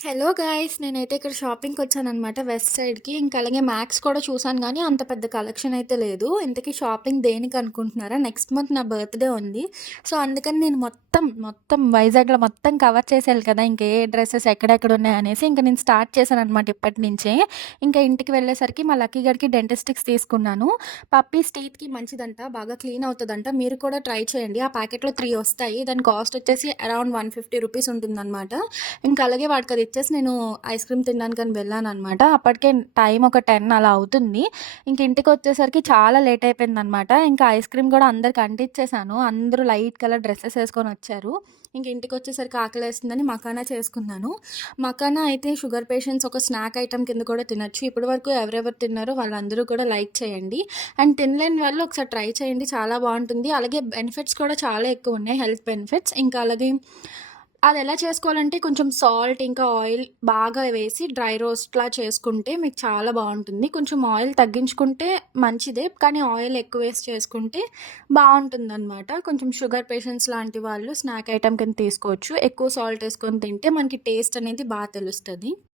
Hello guys! నేనైతే ఇక్కడ షాపింగ్‌కొచ్చాననమాట west సైడ్‌కి. ఇంకా అలాగే మ్యాక్స్ కూడా చూసాను గానీ, అంత పెద్ద కలెక్షన్ అయితే లేదు. ఇంతకీ షాపింగ్ దేనికనుకుంటున్నారా? నెక్స్ట్ మంత్ నా బర్త్‌డే ఉంది. సో, అందుకని నేను మొత్తం వైజాగ్‌లో మొత్తం కవర్ చేసేయాలి కదా! ఇంక ఏ డ్రెసెస్ ఎక్కడెక్కడున్నాయనేసి ఇంక నేను స్టార్ట్ చేశాననమాట ఇప్పటి నుంచే. ఇంకా ఇంటికి వెళ్ళేసరికి మా లక్కీ గాడికి డెంటిస్టిక్స్ తీసుకున్నాను. పప్పీస్ టీత్‌కి మంచిదంట. బాగా క్లీన్ అవుతదంట. మీరు కూడా ట్రై చేయండి. ఆ ప్యాకెట్‌లో 3 వస్తాయి. దాని కాస్ట్ వచ్చేసి అరౌండ్ 150 రూపీస్ ఉంటుందనమాట. ఇంకా అలాగే వాడికది ఇచ్చేసి నేను ఐస్ క్రీమ్ తినడానికని వెళ్ళాననమాట. అప్పటికే టైం ఒక 10 అలా అవుతుంది. ఇంక ఇంటికొచ్చేసరికి చాలా లేట్ అయిపోయిందనమాట. ఇంకా ఐస్ క్రీమ్ గూడా అందరికి అంటిచ్చేసాను. అందరూ లైట్ కలర్ డ్రెసెస్ ఏసుకొనొచ్చారు. ఇంక ఇంటికొచ్చేసరికి ఆకలేస్తుందని మకానా చేసుకున్నాను. మకానా అయితే షుగర్ పేషెంట్స్ ఒక స్నాక్ ఐటెమ్ కింద కూడా తినొచ్చు. ఇప్పటి వరకు ఎవరెవరు తిన్నారో వాళ్ళందరూ కూడా లైక్ చేయండి. అండ్ తినలేని వాళ్ళు ఒకసారి ట్రై చేయండి. చాలా బావుంటుంది. అలాగే బెనిఫిట్స్ కూడా చాలా ఎక్కువున్నాయి. Health benefits. ఇంకా అలాగే అదెలా చేసుకోవాలంటే కొంచెం సాల్ట్, ఇంకా ఆయిల్ బాగా వేసి డ్రై రోస్ట్‌లా చేసుకుంటే మీకు చాలా బావుంటుంది. కొంచెం ఆయిల్ తగ్గించుకుంటే మంచిదే. కానీ ఆయిల్ ఎక్కువేసి చేసుకుంటే బావుంటుందనమాట. కొంచెం షుగర్ పేషెంట్స్ లాంటి వాళ్ళు స్నాక్ ఐటెమ్ కింద తీసుకోవచ్చు. ఎక్కువ సాల్ట్ ఏసుకొని తింటే మనకి టేస్ట్ అనేది తెలుస్తది.